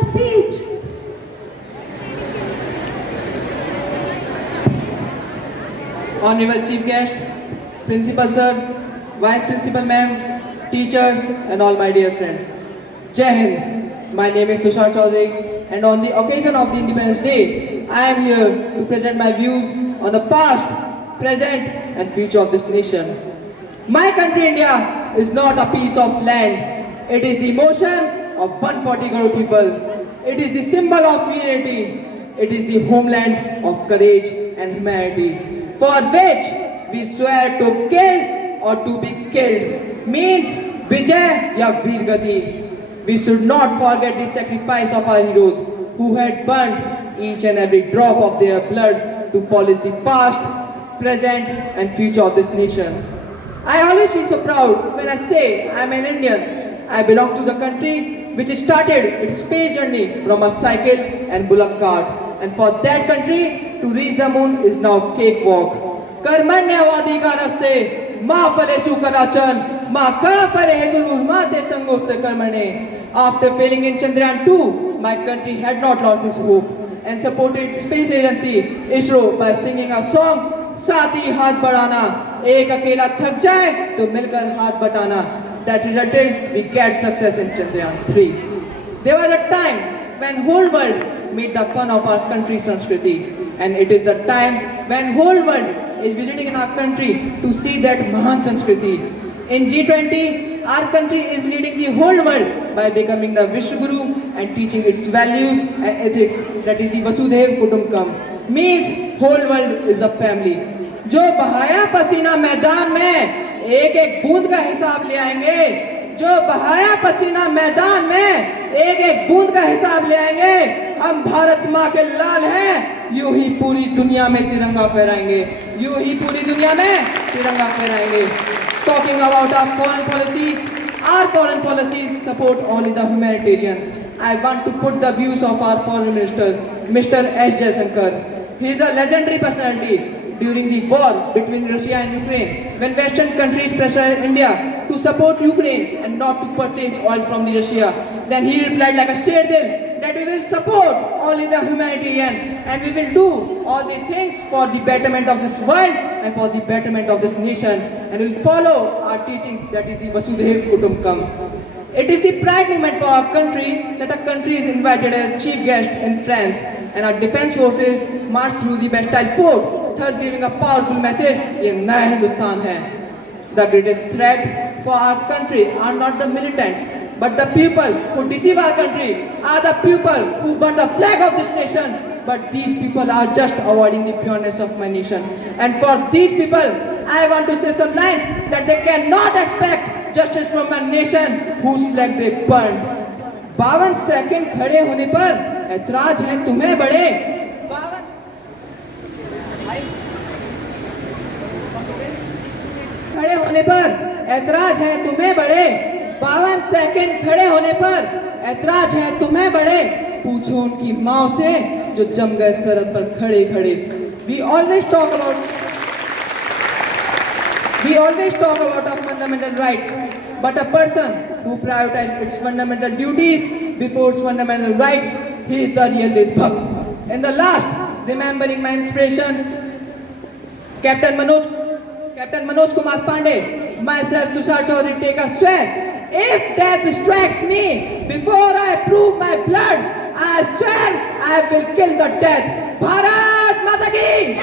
speech. Honorable Chief Guest, Principal Sir, Vice Principal Ma'am, teachers and all my dear friends. Jai Hind. My name is Tushar Chaudhary and on the occasion of the Independence Day, I am here to present my views on the past, present and future of this nation. My country India is not a piece of land. It is the emotion of 140 crore people. It is the symbol of unity. It is the homeland of courage and humanity, for which we swear to kill or to be killed. Means Vijay ya Veer Gati. We should not forget the sacrifice of our heroes who had burnt each and every drop of their blood to polish the past, present and future of this nation. I always feel so proud when I say I am an Indian. I belong to the country which started its space journey from a cycle and bullock cart. And for that country to reach the moon is now cakewalk. Karmanyavadi ka raste, ma falesu karachan, ma ka fare hedurur ma te sangoste karmane. After failing in Chandrayaan 2, my country had not lost its hope and supported its space agency ISRO by singing a song साथी हाथ बढ़ाना एक अकेला थक जाए तो मिलकर हाथ बटाना. That resulted we get success in Chandrayaan 3. There was a time when whole world made the fun of our country's Sanskriti, and it is the time when whole world is visiting in our country to see that Mahan Sanskriti. In G20, our country is leading the whole world by becoming the Vishwaguru and teaching its values and ethics, that is the Vasudhaiv Kutumbakam. Means whole world is a family. जो बहाया पसीना मैदान में एक एक बूंद का हिसाब ले आएंगे. जो बहाया पसीना मैदान में एक एक बूंद का हिसाब ले आएंगे. हम भारत माँ के लाल हैं, यूं ही पूरी दुनिया में तिरंगा फहराएंगे. यूं ही पूरी दुनिया में तिरंगा फहराएंगे. Talking about our foreign policies support only the humanitarian. I want to put the views of our foreign minister, Mr. S. Jaishankar. He is a legendary personality during the war between Russia and Ukraine, when Western countries pressured India to support Ukraine and not to purchase oil from the Russia. Then he replied like a Sher Dil that we will support only the humanitarian and we will do all the things for the betterment of this world and for the betterment of this nation, and will follow our teachings, that is the Vasudhaiv Kutumbakam. It is the pride moment for our country that our country is invited as chief guest in France, and our defense forces march through the Bastille Fort, thus giving a powerful message, ये नया हिंदुस्तान है. The greatest threat for our country are not the militants, but the people who deceive our country, are the people who burn the flag of this nation. But these people are just avoiding the pureness of my nation. And for these people, I want to say some lines that they cannot expect justice from a nation whose flag they burn. 52 second खड़े होने पर ऐतराज है तुम्हें बड़े. 52 खड़े होने पर ऐतराज है तुम्हें बड़े. 52 सेकंड खड़े होने पर ऐतराज है तुम्हें बड़े. पूछो उनकी माँ से जो जम गए सरहद पर खड़े खड़े. We always talk about our fundamental rights, but a person who prioritizes its fundamental duties before its fundamental rights, he is the real Deshbhakt. In the last, remembering my inspiration, Captain Manoj Kumar Pandey, myself Tushar Chaudhary take a swear. If death strikes me before I prove my blood, I swear I will kill the death. Bharat Mata ki!